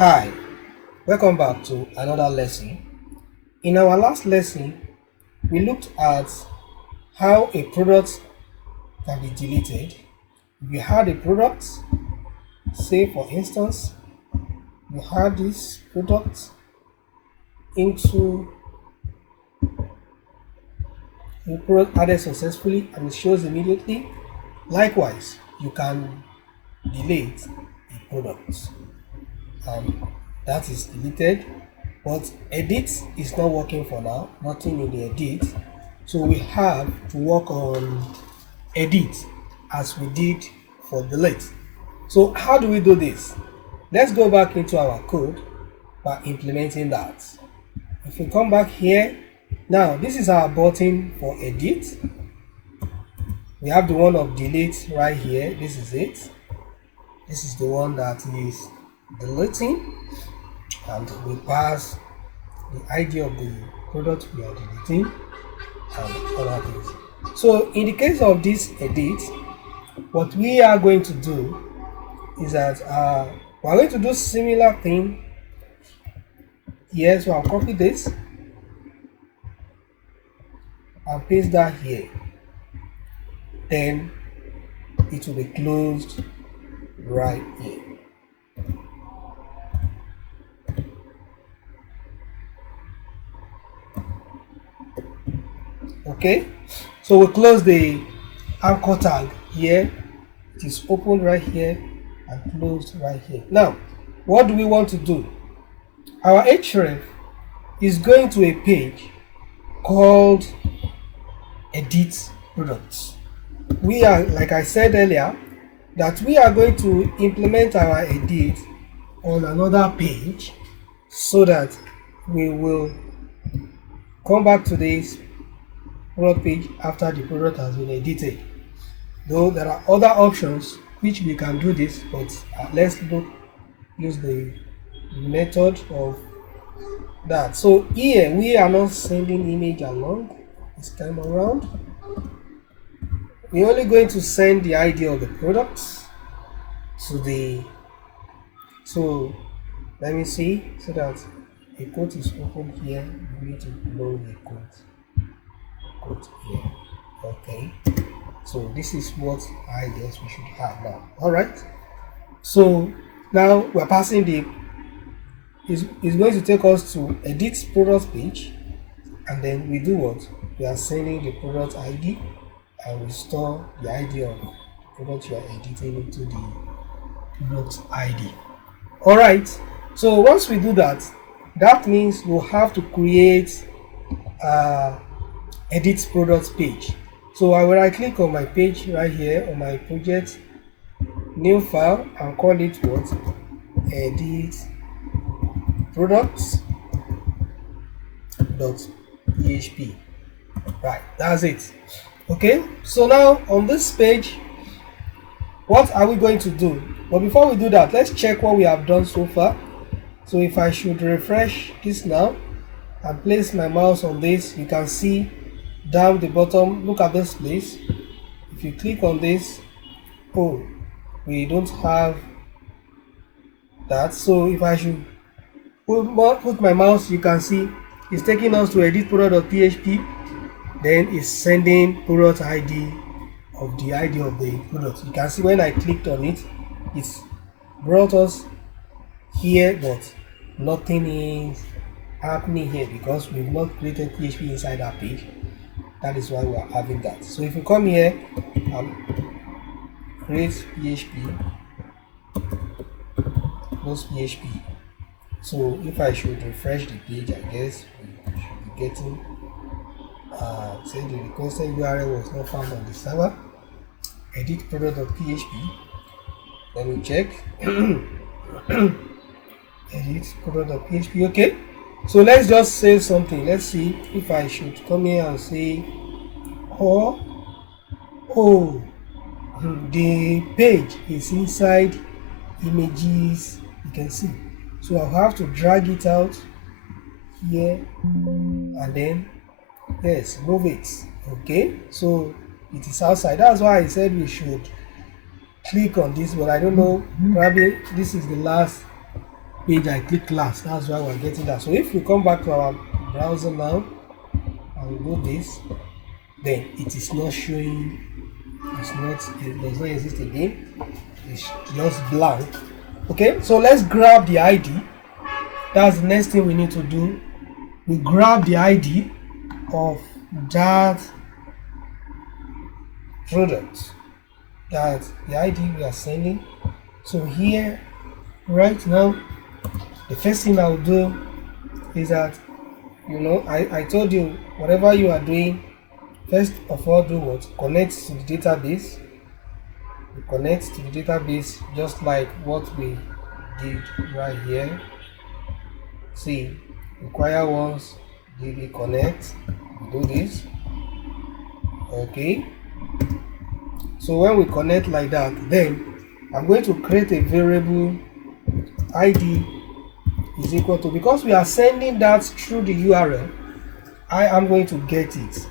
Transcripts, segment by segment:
Hi, welcome back to another lesson. In our last lesson, we looked at how a product can be deleted. If you had a product, say for instance, you had this product into the product added successfully and it shows immediately. Likewise, you can delete a product and that is deleted, but edit is not working for now, nothing in the edit. So we have to work on edit as we did for delete. So how do we do this? Let's go back into our code by implementing that. If we come back here, now this is our button for edit. We have the one of delete right here. This is it. This is the one that is deleting, and we pass the ID of the product we are deleting and other things. So in the case of this edit, what we are going to do is that we're going to do similar thing here. So I'll copy this and paste that here. Then it will be closed right here. Okay, so we close the anchor tag here. It is opened right here and closed right here. Now, what do we want to do? Our href is going to a page called edit products. We are, like I said earlier, that we are going to implement our edit on another page so that we will come back to this product page after the product has been edited. Though there are other options which we can do this, but let's use the method of that. So here we are not sending image along this time around. We're only going to send the ID of the products to the, so let me see, so that a quote is open here, we need to blow the quote here. Okay, so this is what I guess we should have now. All right, so now we're passing the, is going to take us to edit product page, and then we do what? We are sending the product ID and we store the ID of the product you are editing into the product ID. All right, so once we do that, that means we'll have to create edit product page. So I will right click on my page right here on my project, new file, and call it what? Edit products.php. Right, that's it. Okay, so now on this page, what are we going to do? But before we do that, let's check what we have done so far. So if I should refresh this now and place my mouse on this, you can see down the bottom, look at this place. If you click on this, oh, we don't have that. So if I should put my mouse, you can see it's taking us to edit product.php. Then it's sending product ID of the ID of the product. You can see when I clicked on it, it's brought us here, but nothing is happening here because we've not created PHP inside that page. That is why we are having that. So if you come here and create PHP, close PHP. So if I should refresh the page, I guess we should be getting say the requested URL was not found on the server. Edit product.php. Let me check. Edit product.php. Okay, so let's just say something. Let's see if I should come here and say the page is inside images, you can see. So I'll have to drag it out here and then yes, move it. Okay, so it is outside. That's why I said we should click on this, but I don't know, probably this is the last page I click last. That's why we're getting that. So if we come back to our browser now and do this, then it is not showing, it does not exist again. It's just blank. Okay, so let's grab the ID. That's the next thing we need to do. We grab the ID of that product, that the ID we are sending. So here right now, the first thing I'll do is that, I told you, whatever you are doing, first of all, do what? Connect to the database. We connect to the database just like what we did right here. See, require once db connect. We do this. Okay. So when we connect like that, then I'm going to create a variable ID is equal to, because we are sending that through the URL, I am going to get it.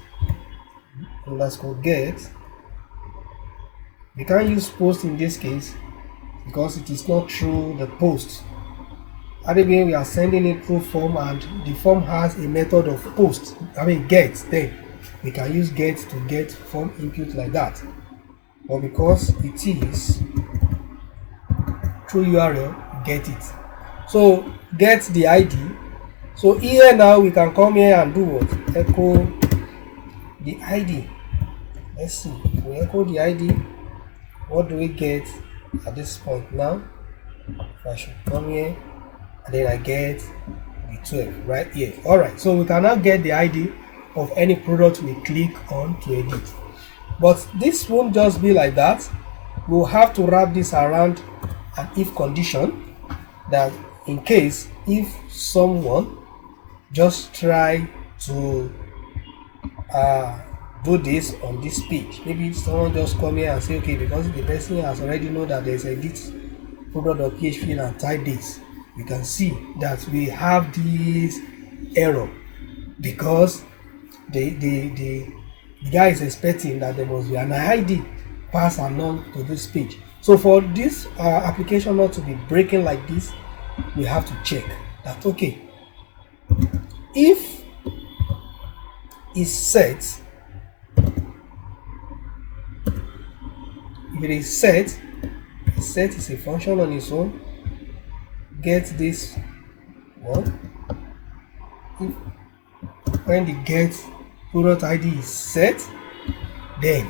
Underscore get. We can't use post in this case because it is not through the post. Again, we are sending it through form, and the form has a method of post. Get. Then we can use get to get form input like that. But because it is through URL, get it. So get the ID. So here now we can come here and do what? Echo the ID. Let's see. If we echo the ID, what do we get at this point now? If I should come here, and then I get the 12 right here. Alright, so we can now get the ID of any product we click on to edit. But this won't just be like that. We'll have to wrap this around an if condition, that in case if someone just try to do this on this page, maybe someone just come here and say, okay, because the person has already know that there's edit product.php and type this, you can see that we have this error because the guy is expecting that there must be an ID pass along to this page. So for this application not to be breaking like this, we have to check that, okay, if it's set, if it is set is a function on its own, get this one. When the get product ID is set, then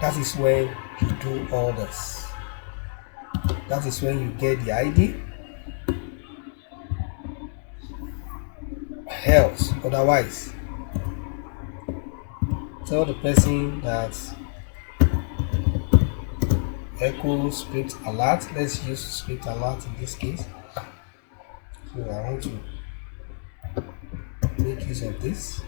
that is when you do all this. That is when you get the ID. Else, otherwise, tell the person that echo script alert. Let's use script alert in this case. So I want to make use of this.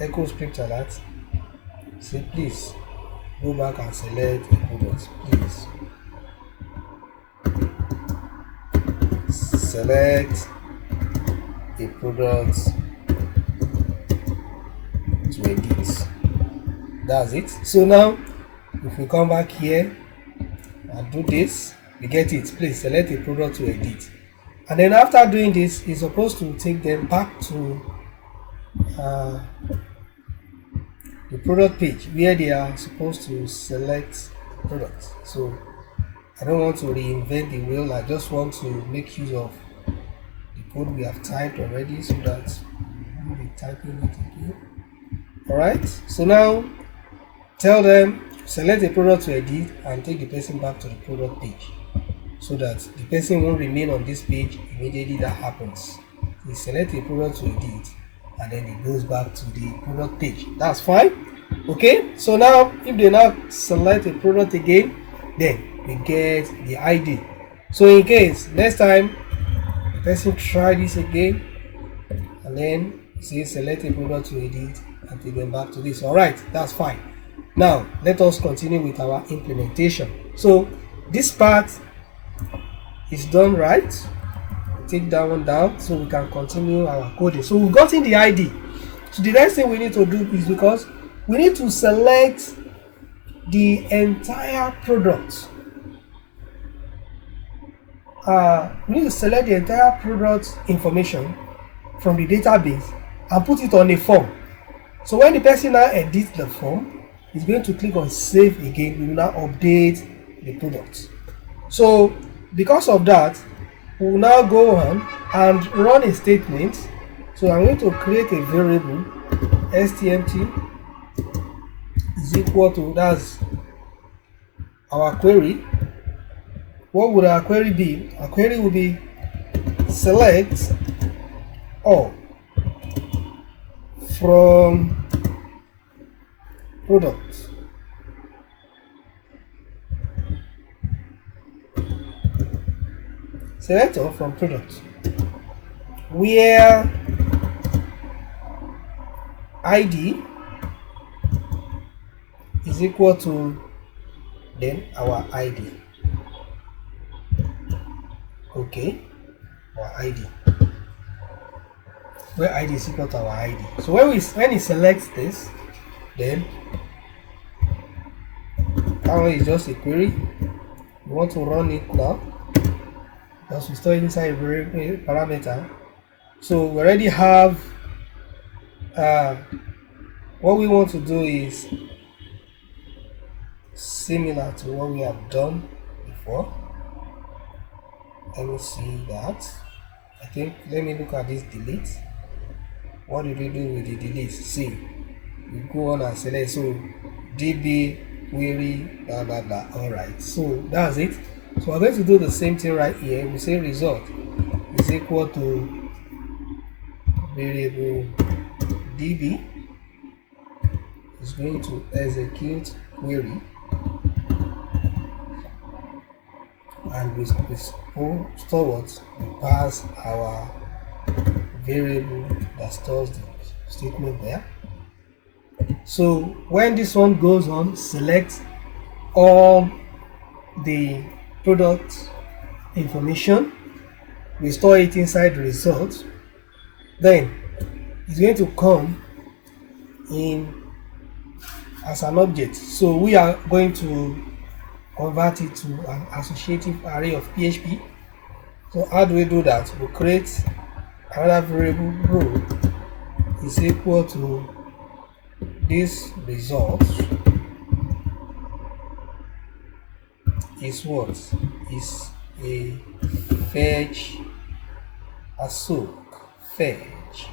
Echo script alert. Say please go back and select a product. Please select a product to edit. That's it. So now if we come back here and do this, we get it. Please select a product to edit. And then after doing this, it's supposed to take them back to the product page where they are supposed to select products. So I don't want to reinvent the wheel. I just want to make use of the code we have typed already, so that we'll be typing it again. Alright, so now tell them select a product to edit and take the person back to the product page, so that the person won't remain on this page immediately that happens. We select a product to edit and then it goes back to the product page. That's fine. Okay, so now if they now select a product again, then we get the ID. So in case next time the person try this again and then say select a product to edit and take them back to this. Alright, that's fine. Now let us continue with our implementation. So this part is done right. Take that one down so we can continue our coding. So we've gotten the ID. So the next thing we need to do is, because we need to select the entire product we need to select the entire product information from the database and put it on a form. So when the person now edits the form, he's going to click on save again. We will now update the product. So because of that, we will now go on and run a statement. So I'm going to create a variable stmt is equal to, that's our query. What would our query be? Our query will be select all from product. Select all from product, where ID is equal to then our ID. Okay, our ID, where ID is equal to our ID. So when it selects this, then currently it's just a query. We want to run it now because we store it inside a parameter. So we already have what we want to do is similar to what we have done before. Let me see that. I think, let me look at this delete. What did we do with the delete? See, we go on and select, so db query blah blah blah. Alright, so that's it. So we're going to do the same thing right here. We say result is equal to variable db is going to execute query, and we store what? We pass our variable that stores the statement there. So when this one goes on, select all the product information, we store it inside the result, then it's going to come in as an object. So we are going to convert it to an associative array of PHP. So how do we do that? We create another variable row is equal to this result is what? Is a fetch assoc fetch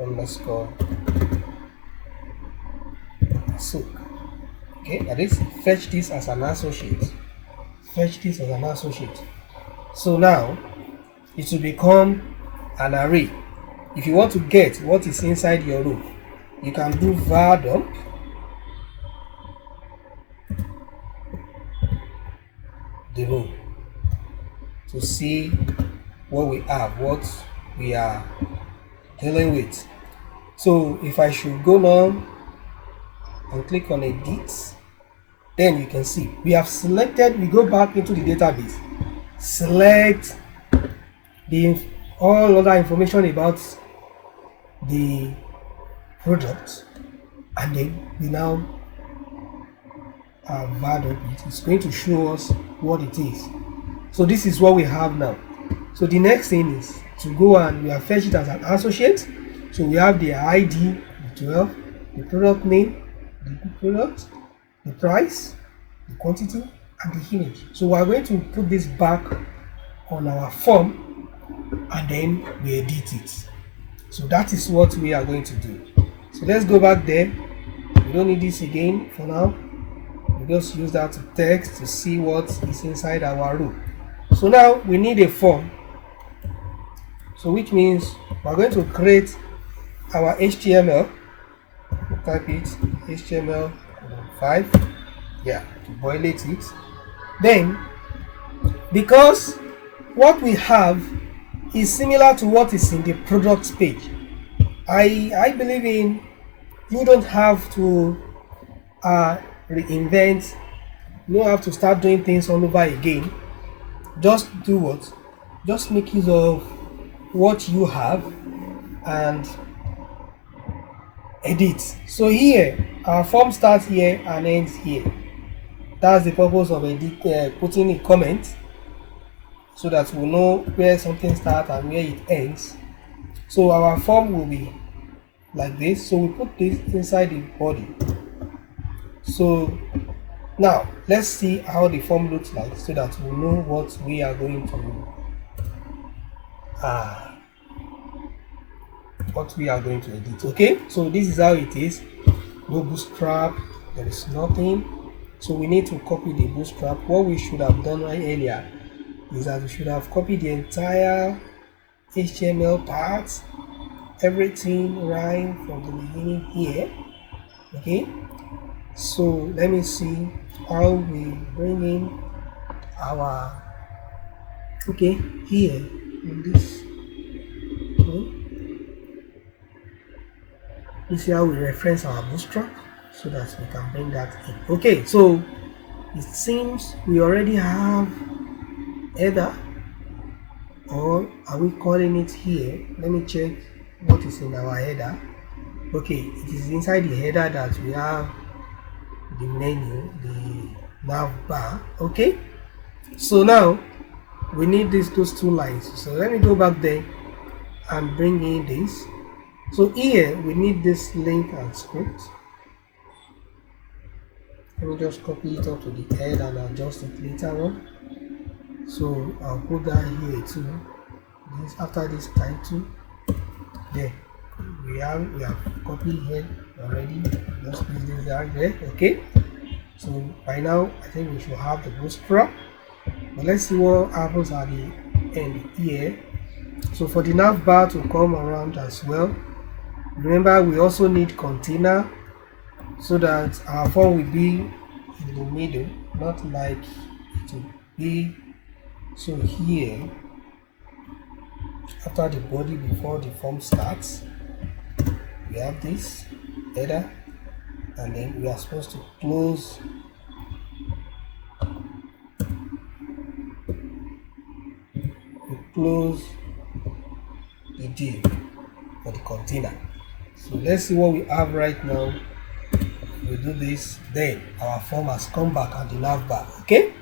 underscore assoc. Okay, that is fetch this as an associate. Fetch this as an associate. So now it will become an array. If you want to get what is inside your row, you can do var dump the row to see what we have, what we are dealing with. So if I should go now and click on edit, then you can see we have selected, we go back into the database, select all other information about the product, and then we now var dump it. It's going to show us what it is. So this is what we have now. So the next thing is to go and we have fetched it as an associate. So we have the ID, the 12, the product name, the product, the price, the quantity, and the image. So we are going to put this back on our form and then we edit it. So that is what we are going to do. So let's go back there. We don't need this again for now. We just use that to text to see what is inside our row. So now we need a form. So which means we're going to create our HTML. Type it HTML5. Yeah, to violate it. Then, because what we have is similar to what is in the product page, I believe in you don't have to reinvent, you don't have to start doing things all over again. Just do what? Just make use of what you have and edit. So here, our form starts here and ends here. That's the purpose of putting a comment, so that we'll know where something starts and where it ends. So our form will be like this. So we put this inside the body. So now let's see how the form looks like, so that we know what we are going to edit. Okay, so this is how it is. No bootstrap, there is nothing. So we need to copy the bootstrap. What we should have done right earlier is that we should have copied the entire HTML part, everything right from the beginning here. Okay, so let me see how we bring in our here in this. You see how we reference our bootstrap, so that we can bring that in. Okay, so it seems we already have header, or are we calling it here? Let me check what is in our header. Okay, it is inside the header that we have the menu, the nav bar. Okay, so now we need those two lines. So let me go back there and bring in this. So here we need this link and script. Let me just copy it up to the head and adjust it later on. So I'll put that here too. This after this title. There we have copied here already. Just place this down there. Okay. So by now I think we should have the bootstrap. But let's see what happens at the end here. So for the nav bar to come around as well, remember we also need container, so that our form will be in the middle, not like it will be. So here, after the body, before the form starts, we have this header, and then we are supposed to close the div for the container. So let's see what we have right now. We do this, then our form has come back at the nav bar. Okay,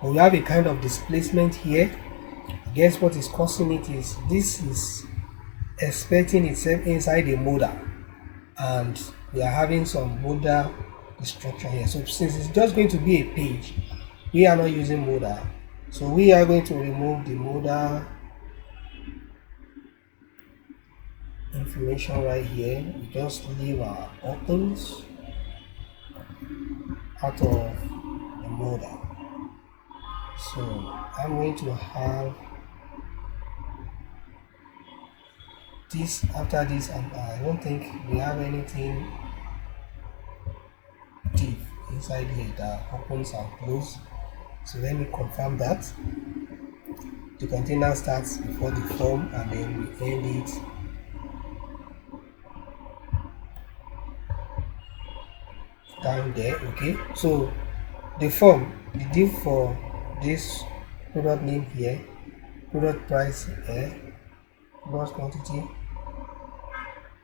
but we have a kind of displacement here. I guess what is causing it is this is expecting itself inside a modal, and we are having some modal destruction here. So since it's just going to be a page, we are not using modal, so we are going to remove the modal information right here. We just leave our buttons out of the modal. So I'm going to have this after this, and I don't think we have anything deep inside here that opens and closes. So let me confirm that the container starts before the form, and then we end it down there. Okay, so the form, the div for this product name here, product price here, product quantity,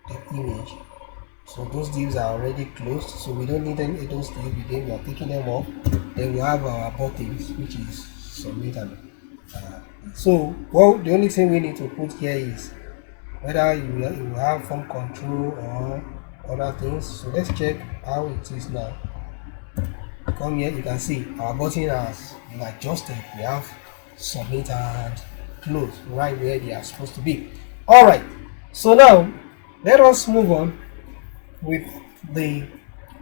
the image. So those divs are already closed, so we don't need any of those divs again. We are taking them off. Then we have our buttons, which is submit and so the only thing we need to put here is whether you have form control or other things. So let's check how it is now. Come here, you can see our button has been adjusted. We have submit and close right where they are supposed to be. All right, so now let us move on with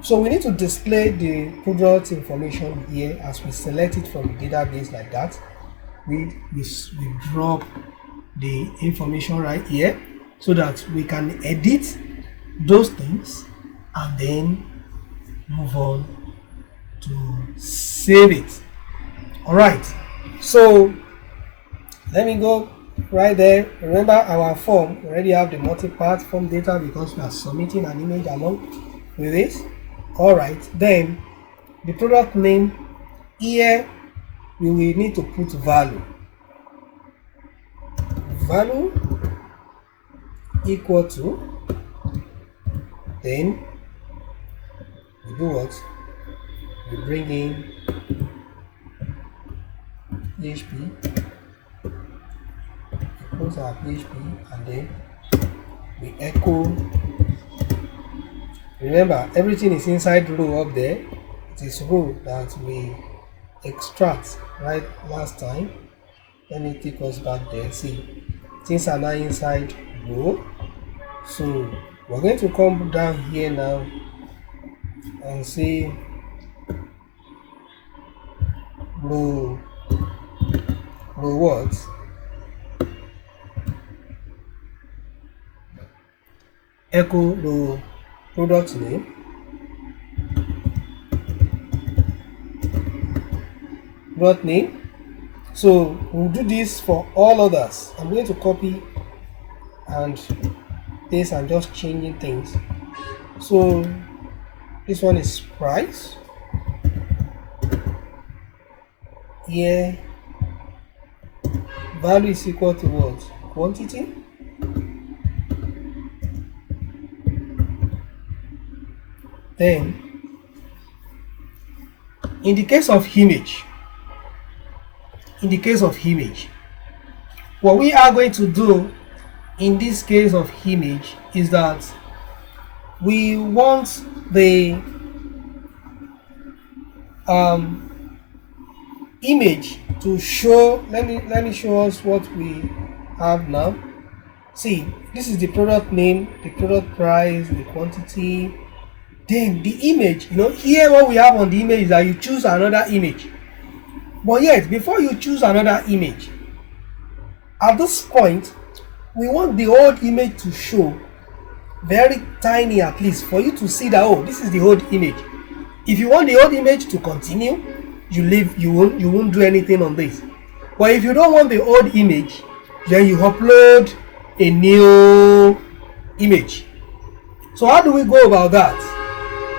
so we need to display the product information here. As we select it from the database like that, we drop the information right here, so that we can edit those things and then move on to save it. All right, so let me go right there. Remember, our form already have the multi-part form data because we are submitting an image along with it. All right, then the product name here, we will need to put value equal to, then we do what? We bring in PHP, close our PHP, and then we echo. Remember, everything is inside row up there. It is row that we extract right last time. Let me take us back there. See, things are now inside row. So we're going to come down here now and say row what? Echo row product name. Product name. So we'll do this for all others. I'm going to copy and paste and just changing things. So this one is price. Here value is equal to what? Quantity. Then in the case of image, what we are going to do in this case of image is that we want the image to show. Let me show us what we have now. See, this is the product name, the product price, the quantity. Then the image, here what we have on the image is that you choose another image. But yet, before you choose another image, at this point, we want the old image to show very tiny, at least for you to see that, oh, this is the old image. If you want the old image to continue, you won't do anything on this. But if you don't want the old image, then you upload a new image. So how do we go about that?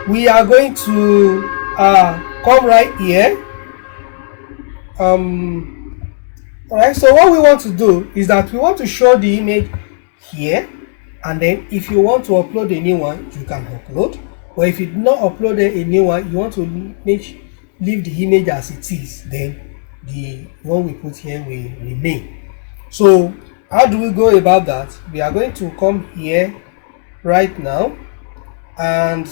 We are going to come right here. Alright, so what we want to do is that we want to show the image here, and then if you want to upload a new one, you can upload. But if you do not upload a new one, you want to leave the image as it is, then the one we put here will remain. So how do we go about that? We are going to come here right now and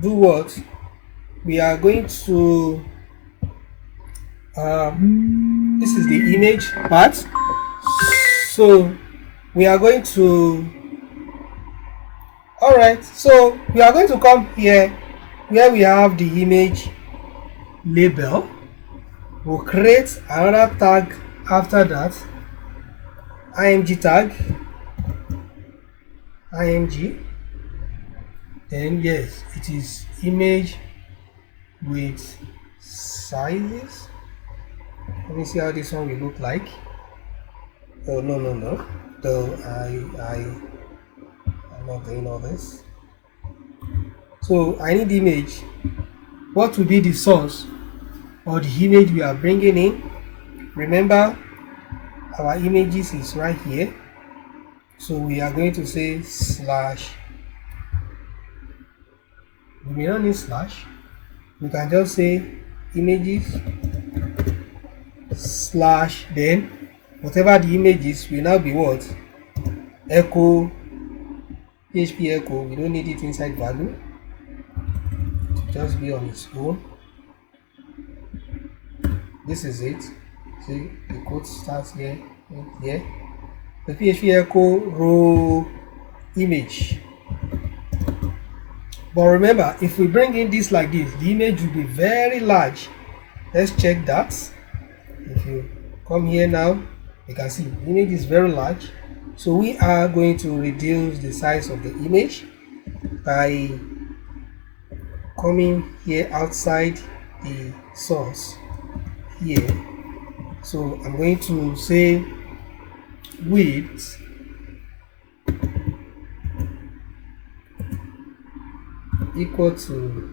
do what? We are going to this is the image part. So we are going to so we are going to come here where we have the image label. We'll create another tag after that, img tag, img. Then yes, it is image with sizes. Let me see how this one will look like. Oh no. So I'm not doing all this. So I need the image. What will be the source or the image we are bringing in? Remember, our images is right here. So we are going to say slash. We may not need slash. We can just say images slash, then whatever the image is will now be what? Echo, PHP echo. We don't need it inside value. To just be on its own. This is it. See, the code starts here. The PHP echo row image. But remember, if we bring in this like this, the image will be very large. Let's check that. If you come here now, you can see the image is very large. So we are going to reduce the size of the image by coming here outside the source here. So I'm going to say width equal to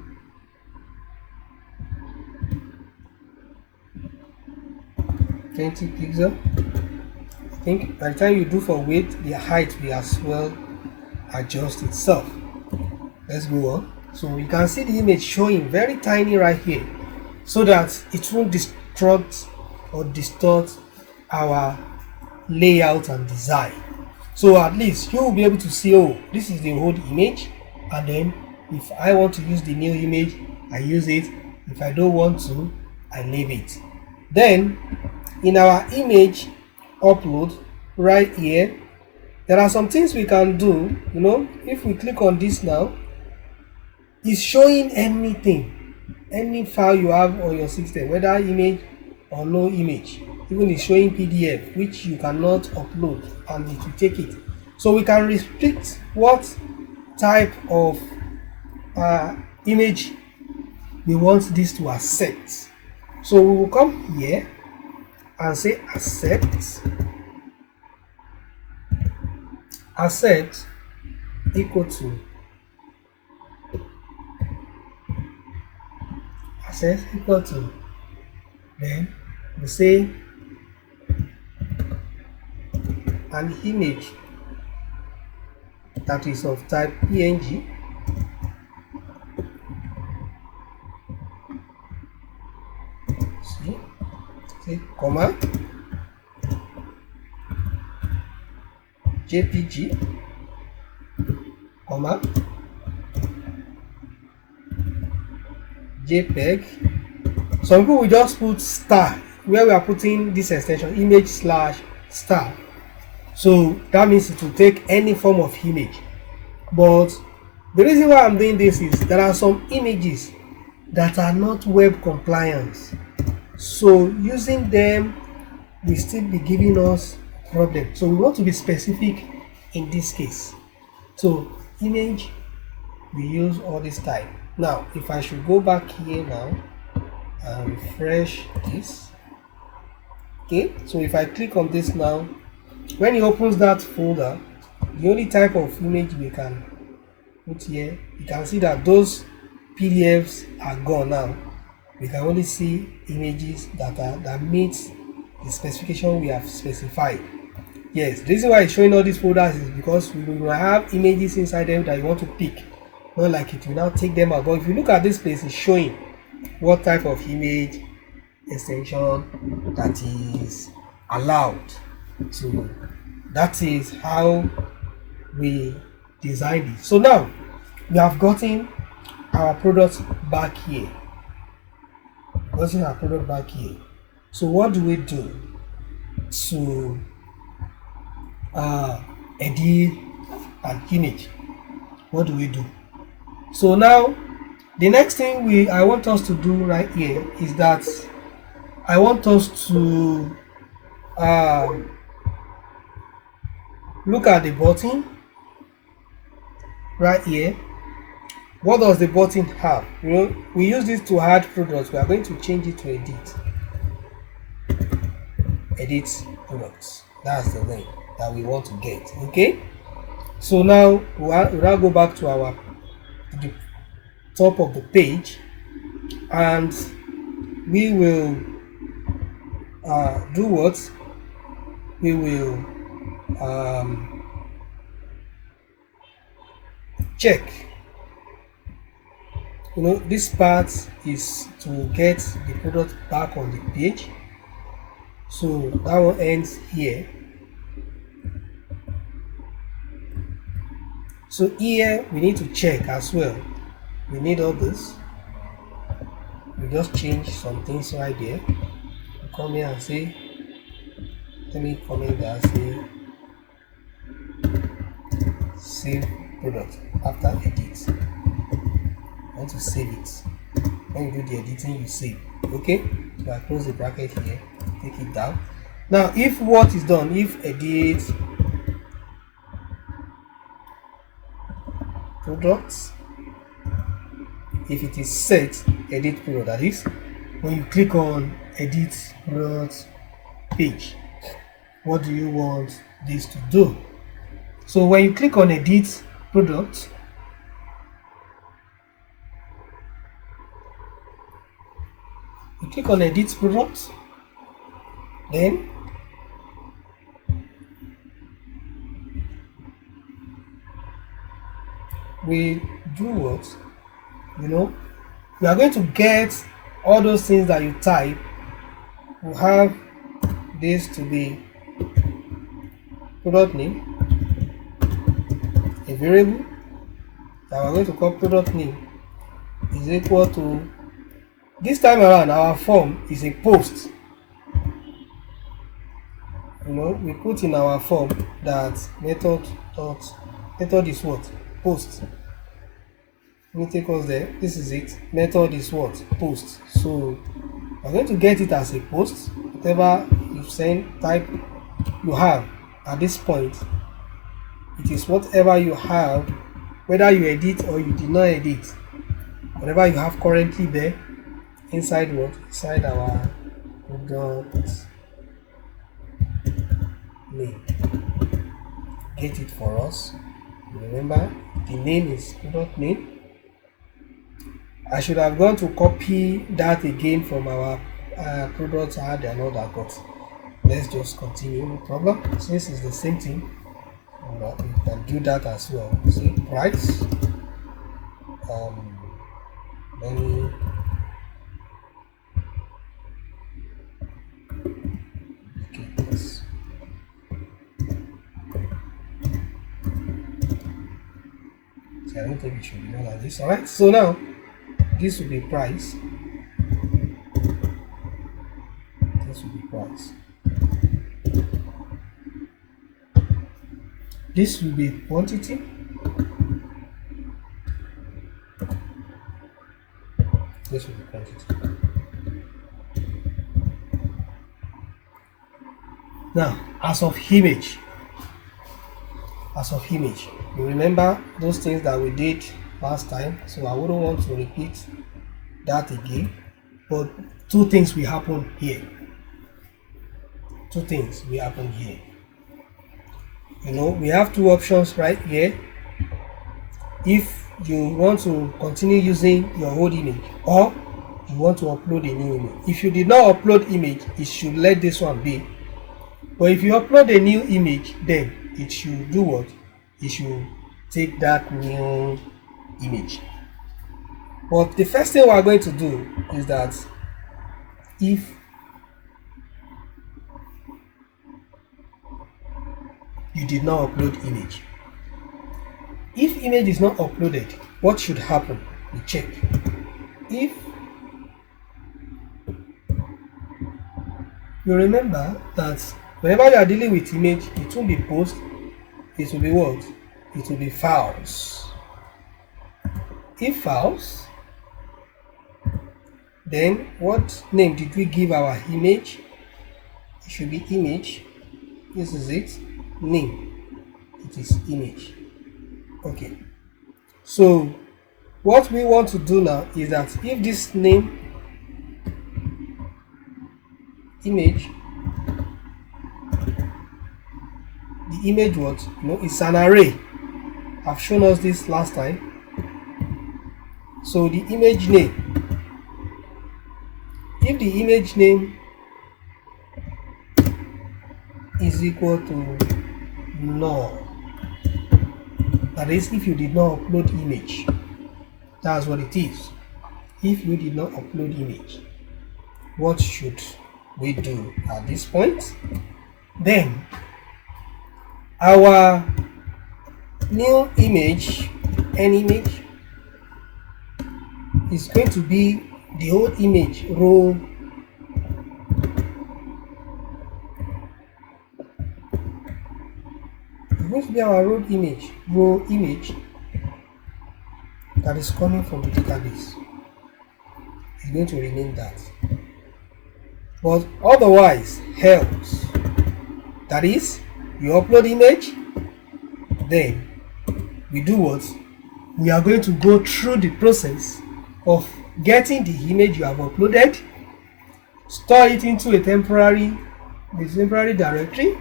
20 pixel. I think by the time you do for width, the height will as well adjust itself. Let's go on. So you can see the image showing very tiny right here. so that it won't distract or distort our layout and design. So at least you will be able to see, oh, this is the old image, and then if I want to use the new image, I use it. If I don't want to, I leave it. Then in our image upload right here, there are some things we can do. If we click on this now, it's showing anything, any file you have on your system, whether image or no image. Even it's showing PDF, which you cannot upload, and it will take it. So we can restrict what type of image we want this to accept. So we will come here and say accept equal to then we say an image that is of type PNG comma JPG comma JPEG. Some people will just put star where we are putting this extension image / star. So that means it will take any form of image. But the reason why I'm doing this is there are some images that are not web compliant. So using them will still be giving us problem. So we want to be specific in this case. So image, we use all this type. Now if I should go back here now and refresh this, okay, so if I click on this now, when it opens that folder, the only type of image we can put here, you can see that those PDFs are gone now. We can only see images that meet the specification we have specified. Yes, the reason why it's showing all these folders is because we will have images inside them that you want to pick. Not like it will now take them out. But if you look at this place, it's showing what type of image extension that is allowed. So that is how we designed it. So now we have gotten our product back here. So what do we do to edit an image? What do we do? So now the next thing I want us to do right here is that I want us to look at the button right here. What does the button have? We use this to add products. We are going to change it to edit products. That's the name that we want to get. Okay, so now we'll go back to the top of the page, and we will do what? We will check. This part is to get the product back on the page. So that one ends here. So here we need to check as well. We need all this. We just change some things right there. We come here and say, let me comment there and say save product after edit. I want to save it. When you do the editing, you save. Okay, so I close the bracket here, take it down. Now if what is done, if edit products, if it is set edit product, that is when you click on edit product page, what do you want this to do? So when you click on edit product, you click on edit product, then we do what? We are going to get all those things that you type will have this to be product name, a variable that we're going to call product name is equal to, this time around our form is a post. We put in our form that method is what? Post. Let me take us there. This is it. Method is what? Post. So we're going to get it as a post. Whatever you send, type you have at this point, it is whatever you have, whether you edit or you did not edit, whatever you have currently there inside what? Inside our product name. Get it for us. Remember, the name is product name. I should have gone to copy that again from our product ad and all that, but let's just continue, no problem. Since it's the same thing, we can do that as well. See, price. Let me this. So I don't think it should be more like this. Alright, so now this will be price. This will be price. This will be quantity. This will be quantity. Now, as of image, you remember those things that we did last time, so I wouldn't want to repeat that again, but two things will happen here. We have two options right here. If you want to continue using your old image or you want to upload a new image. If you did not upload image, it should let this one be. But if you upload a new image, then it should do what? It should take that new image. But the first thing we are going to do is that if you did not upload image, if image is not uploaded, what should happen? We check. If you remember that whenever you are dealing with image, it won't be post, it will be what? It will be files. If files, then what name did we give our image? It should be image. This is it. Name. It is image. Okay. So what we want to do now is that if this name image, the image what? It's an array. I've shown us this last time. So the image name, if the image name is equal to null, that is, if you did not upload image, that's what it is. If you did not upload image, what should we do at this point? Then our new image, an image, is going to be the old image row going to be our row image that is coming from the database. It's going to remain that. But otherwise, else, that is, you upload image, then we do what? We are going to go through the process of getting the image you have uploaded, store it into a temporary directory,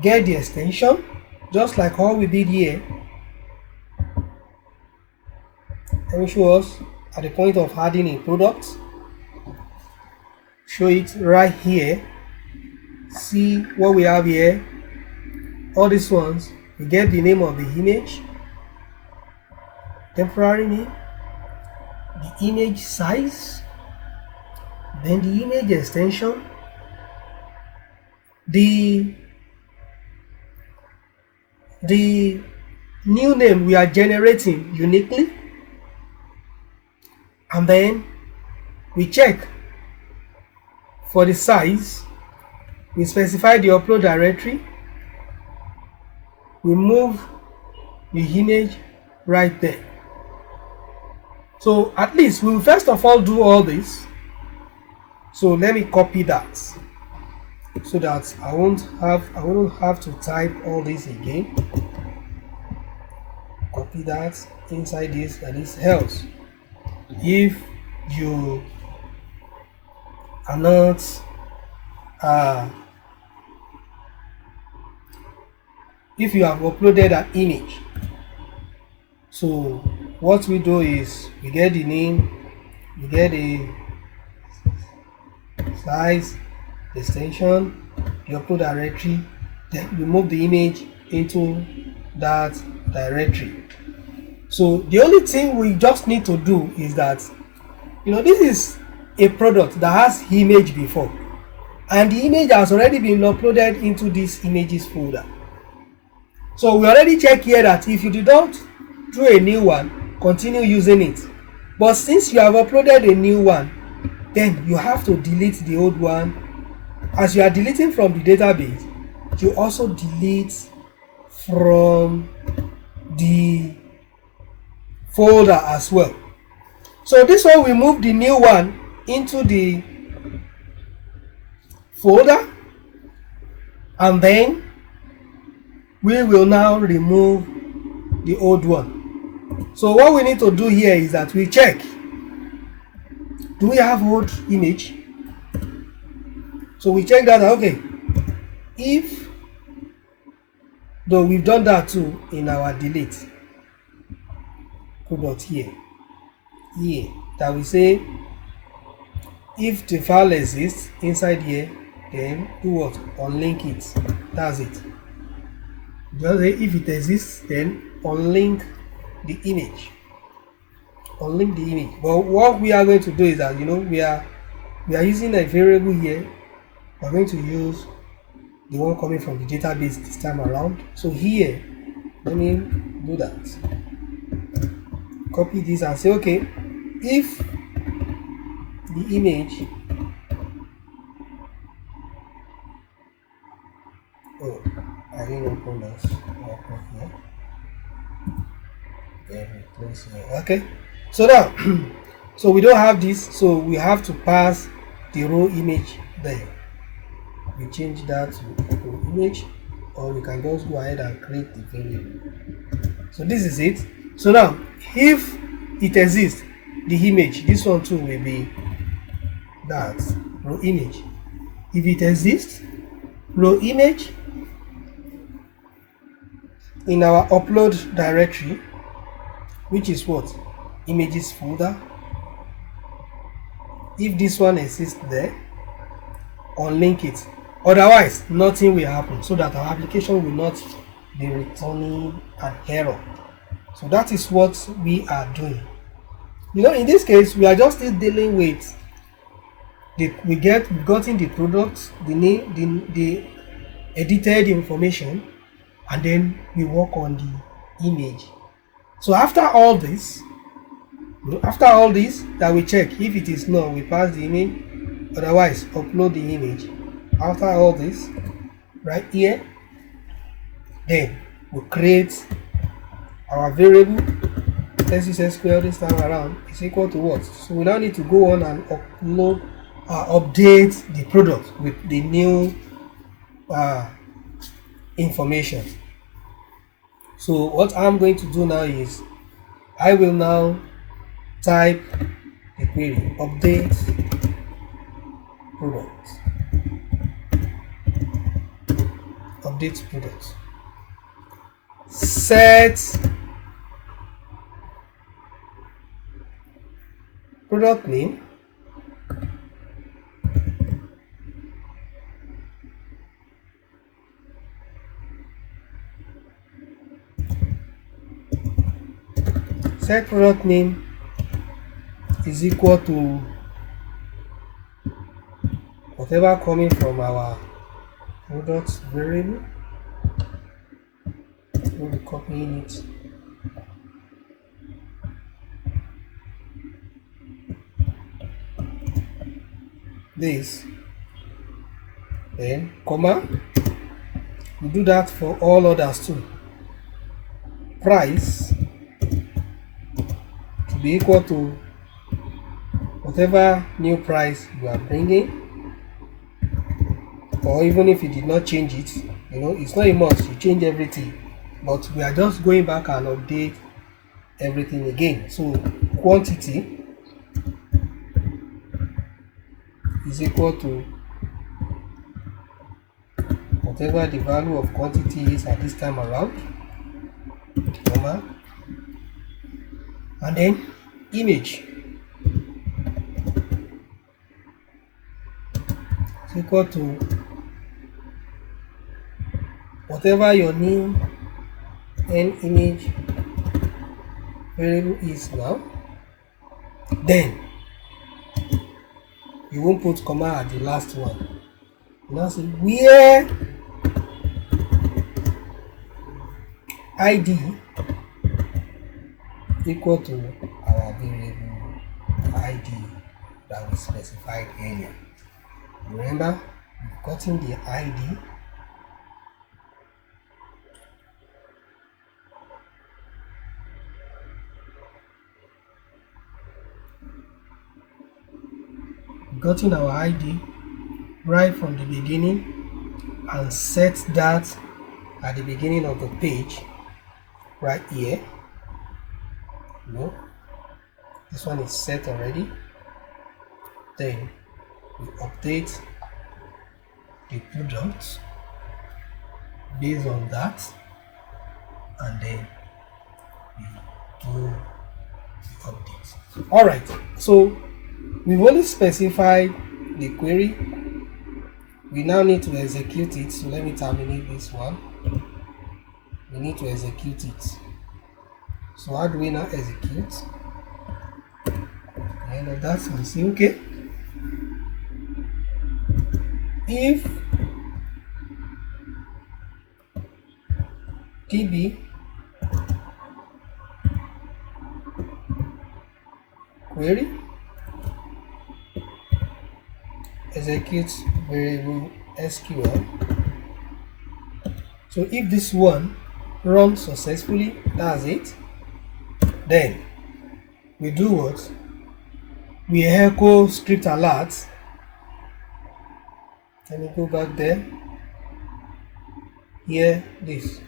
get the extension, just like how we did here. Let me show us at the point of adding a product. Show it right here. See what we have here. All these ones, we get the name of the image, temporary name, the image size, then the image extension, the new name we are generating uniquely, and then we check for the size, we specify the upload directory, we move the image right there. So at least we will first of all do all this. So let me copy that so that I won't have to type all this again. Copy that inside this, and this helps if you are not if you have uploaded an image. So what we do is we get the name, we get the size, the extension, the upload directory, then we move the image into that directory. So the only thing we just need to do is that, this is a product that has image before, and the image has already been uploaded into this images folder. So we already check here that if you did not do a new one, continue using it. But since you have uploaded a new one, then you have to delete the old one. As you are deleting from the database, you also delete from the folder as well. So this one, we move the new one into the folder, and then we will now remove the old one. So what we need to do here is that we check, do we have old image? So we check that, okay, if, though we've done that too in our delete product here, that we say if the file exists inside here, then do what? Unlink it. That's it. Just say if it exists, then unlink the image. Unlink the image. But what we are going to do is that, we are using a variable here. We're going to use the one coming from the database this time around. So here, let me do that. Copy this and say, okay, if the image, I didn't open this. Okay, so now so we don't have this, so we have to pass the raw image there. We change that to raw image, or we can just go ahead and create the variable. So this is it. So now if it exists, the image, this one too will be that raw image. If it exists, raw image in our upload directory, which is what? Images folder. If this one exists there, unlink it. Otherwise, nothing will happen, so that our application will not be returning an error. So that is what we are doing. In this case, we are just still dealing with we've gotten the product, the name, the edited information, and then we work on the image. So after all this, that we check if it is null, we pass the image. Otherwise, upload the image. After all this, right here, then we create our variable. Let's use SQL this time around. Is equal to what? So we now need to go on and update the product with the new information. So what I'm going to do now is I will now type the query update product. Update product. Set product name. Set product name is equal to whatever coming from our product variable, we'll be copying it. This, then comma, we do that for all others too. Price to be equal to whatever new price you are bringing, or even if you did not change it, you know, it's not a must you change everything, but we are just going back and update everything again. So quantity is equal to whatever the value of quantity is at this time around, comma, and then image is equal to whatever your new n image variable is now. Then you won't put comma at the last one. You now say where id equal to our variable id that we specified earlier. Remember, we've gotten the id our id right from the beginning and set that at the beginning of the page right here. No, this one is set already. Then we update the product based on that, and then we do the update. All right, so we've only specified the query. We now need to execute it. So let me terminate this one. We need to execute it. So how do we now execute? And of that, we say okay, if db query executes variable SQL. So if this one runs successfully, that's it. Then we do what? We echo script alert. Let me go back there. Here, this.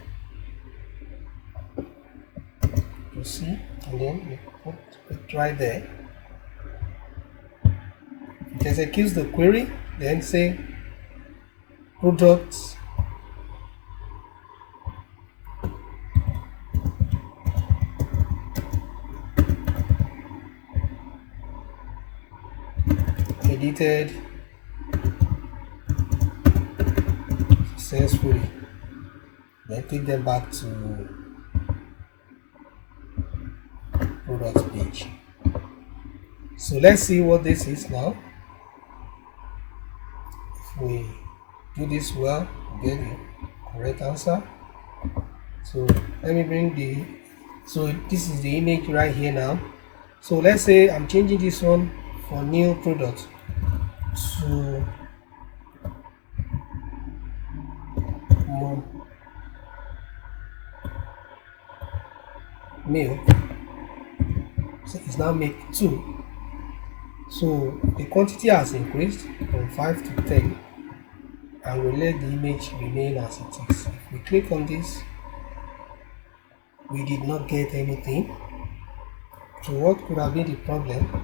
You see, and then we put it right there. It executes the query, then say products edited successfully, then take them back to product page. So let's see what this is now. If we do this well, we get the correct answer. So let me bring so this is the image right here now. So let's say I'm changing this one for new product to milk. So it's now milk 2. So the quantity has increased from 5 to 10, and we let the image remain as it is. If we click on this, we did not get anything. So what could have been the problem?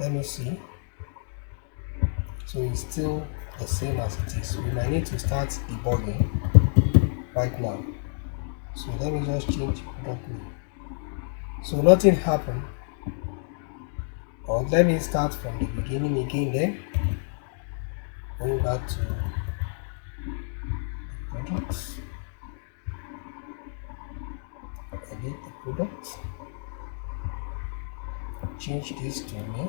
Let me see. So it's still the same as it is. We might need to start debugging right now. So let me just change product name. So nothing happened. Or let me start from the beginning again then. Going back to products. Edit the product. Change this to me.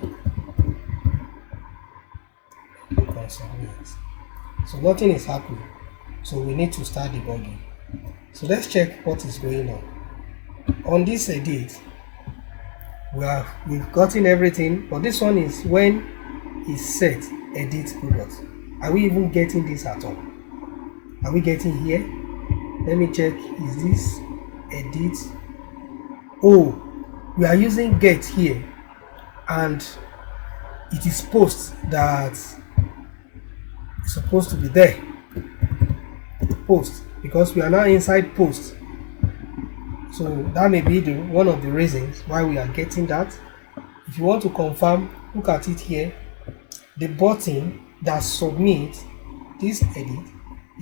submit. So nothing is happening. So we need to start debugging. So let's check what is going on. On this edit, we've gotten everything, but this one is when it's set edit product. Are we even getting this at all? Are we getting here? Let me check. Is this edit? Oh, we are using get here, and it is post that is supposed to be there. Post, because we are now inside post. So that may be one of the reasons why we are getting that. If you want to confirm, look at it here. The button that submits this edit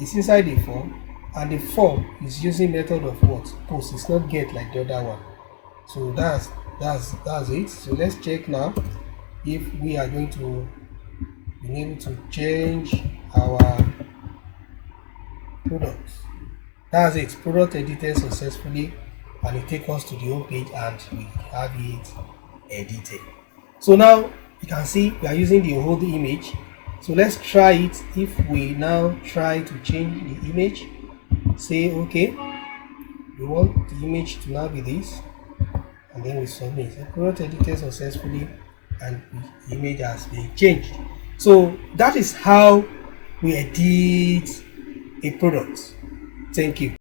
is inside the form, and the form is using method of what? Post. It's not get like the other one. So that's it. So let's check now if we are going to be able to change our products. That's it. Product edited successfully, and it takes us to the home page, and we have it edited. So now you can see we are using the old image. So let's try it. If we now try to change the image, say okay, we want the image to now be this, and then we submit. So product edited successfully, and the image has been changed. So that is how we edit a product. Thank you.